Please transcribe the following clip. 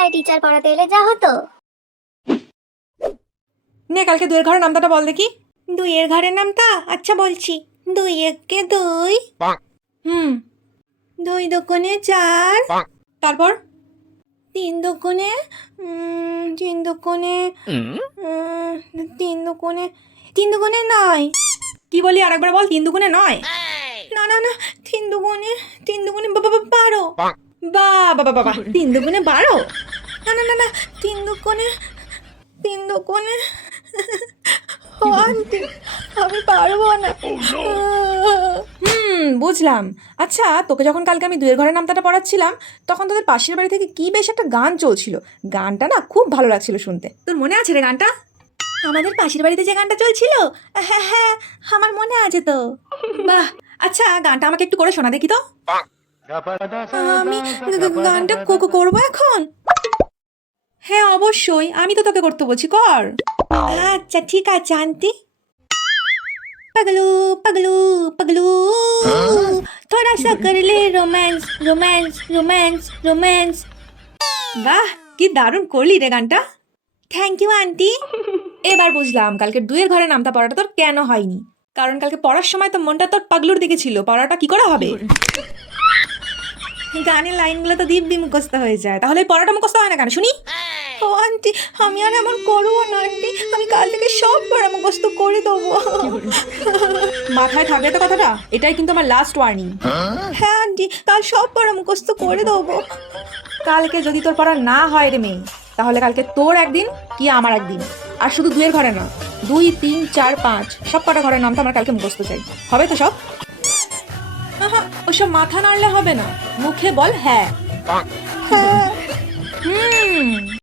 ছোটবেলায় টিচার পড়াতে এলে যা হতো। নে কালকে দুয়ের ঘরের নামটা বল দেখি। দুইয়ের ঘরের নামটা আচ্ছা বলছি। দুই। একে দুই হুম। দুই দোকানে চার। তারপর? তিন দোকানে উম, তিন দোকানে তিন দোকানে তিন দোকানে নয়। কি বলি আরেকবার বল? তিন দুগুণে নয়? না না না তিন দুগুণে তিন দুগুণে বাবা বারো। বা। বাবা বাবা তিন দুগুণে বারো? না না না না তিন দুগুণে তিন দুগুণে ও আন্টি আমি পারব না। হুম বুঝলাম। আচ্ছা তোকে যখন কালকে আমি দুয়ের ঘরের নামটাটা পড়াচ্ছিলাম তখন তোদের পাশের বাড়ি থেকে কি বেশ একটা গান চলছিল। গানটা না খুব ভালো লাগছিল শুনতে। তোর মনে আছে রে গানটা? আমাদের পাশের বাড়িতে যে গানটা চলছিল? হ্যাঁ হ্যাঁ আমার মনে আছে তো। বাহ আচ্ছা গানটা আমাকে একটু করে শোনা দেখি তো। আমি গানটা করব এখন? হ্যাঁ অবশ্যই। আমি তো তোকে করতে বলছি কর। আচ্ছা ঠিক আছে আন্টি। পাগলু পাগলু পাগলু। থোড়া সা করলে রোম্যান্স রোম্যান্স রোম্যান্স রোম্যান্স। বাহ কি দারুণ করলি রে গানটা। Thank you aunty. এবার বুঝলাম কালকে দুয়ের ঘরে নামতা পড়াটা তোর কেন হয়নি। কারণ কালকে পড়ার সময় তো মনটা তোর পাগলুর দিকে ছিল পড়াটা কি করে হবে? গানের লাইনগুলো তো দিব্যি মুখস্থ হয়ে যায়। তাহলে পড়াটা মুখস্থ হয় না কেন? শুনি। ও আন্টি আমি আর এমন করব না আন্টি আমি কাল থেকে সব পড়া মুখস্থ করে দেবো। মাথায় থাকবে তো কথাটা এটাই কিন্তু আমার লাস্ট ওয়ার্নিং হ্যাঁ আন্টি কাল সব পড়া মুখস্থ করে দেবো। কালকে যদি তোর পড়া না হয় রে মেয়ে তাহলে কালকে তোর একদিন কি আমার একদিন। আর শুধু দুয়ের ঘরে না দুই তিন চার পাঁচ সব কটা ঘরের নাম তো আমার কালকে মুখস্থ চাই। হবে তো সব? ওসব মাথা নাড়লে হবে না। মুখে বল হ্যাঁ। হ্যাঁ।